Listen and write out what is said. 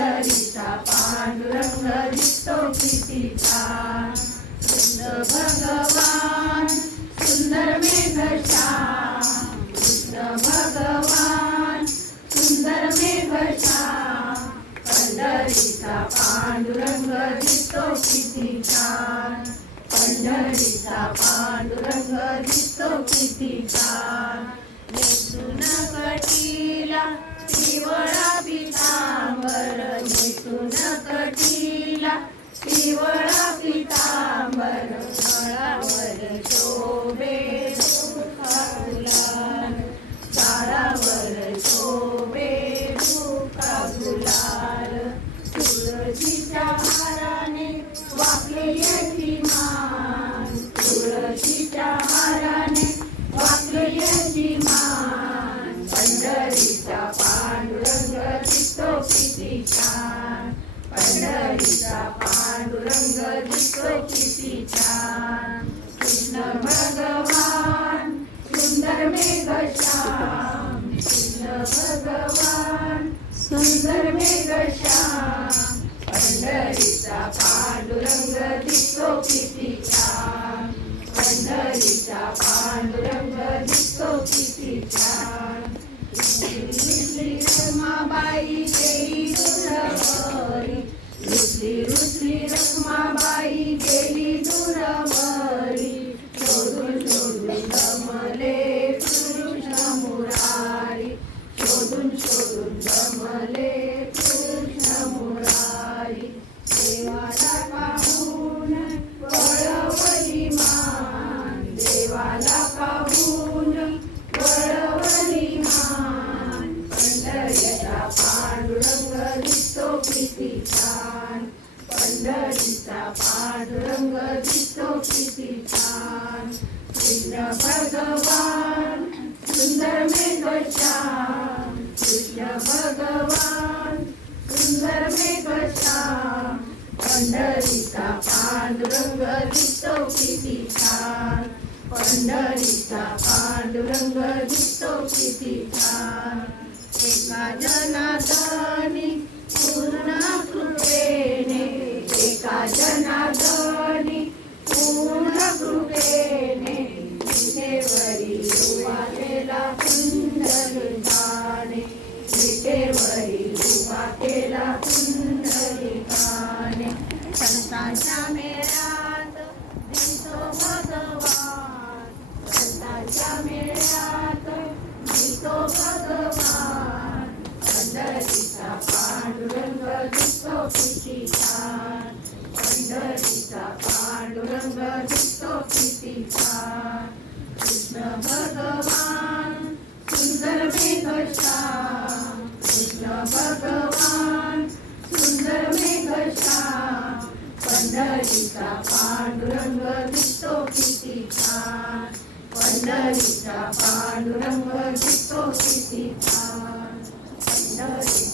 पंढरीचा पांडुरंग दिसतो किती छान. कृष्ण भगवान सुंदर मेघश्याम, कृष्ण भगवान सुंदर मेघश्याम. पंढरीचा पांडुरंग दिसतो किती छान. पंढरीचा पांडुरंग दिसतो किती छान. नेसून कटीला पिवळा पितांबर, नेसून कटीला पिवळा पितांबर. गळावर शोभे रुखा गुलाल, गळावर शोभे रुखा गुलाल. तुळशीच्या हाराने वाकली याची मान, तुळशीच्या हाराने वाकली याची मान. पंढरीचा पांडुरंग दिसतो किती छान. पंढरीचा पांडुरंग दिसतो किती छान. कृष्ण भगवान सुंदर मेघश्याम, कृष्ण भगवान सुंदर मेघश्याम. पंढरीचा पांडुरंग दिसतो किती छान. पंढरीचा पांडुरंग दिसतो किती छान. रुसली रखमाबाई गेली दूरवरी, रुसली रुसली रखमाबाई गेली दूरवरी. शोधून शोधून दमले कृष्ण मुरारी, शोधून शोधून दमले कृष्ण मुरारी. देवाला पाहून वळवली मान, देवाला पाहून वळवली मान. पंढरीचा पांडुरंग दिसतो किती छान. पंढरीचा पांडुरंग दिसतो किती छान. कृष्ण भगवान सुंदर मेघश्याम, कृष्ण भगवान सुंदर मेघश्याम. पंढरीचा पांडुरंग दिसतो किती छान. पंढरीचा पांडुरंग दिसतो किती छान. एका जनार्दनी पूर्ण कृपेने, एका जनार्दनी पूर्ण कृपेने. विटेवरी उभा केला पुंडलिकाने, विटेवरी उभा केला पुंडलिकाने. संतांच्या मेळ्यात दिसतो भगवान, संतांच्या मेळ्यात दिसतो भगवान. पंढरीचा पांडुरंग दिसतो किती छान. पंढरीचा पांडुरंग दिसतो किती छान. कृष्ण भगवान सुंदर मेघश्याम, कृष्ण भगवान सुंदर मेघश्याम. पंढरीचा पांडुरंग दिसतो किती छान. पंढरीचा पांडुरंग दिसतो किती छान. पंढरी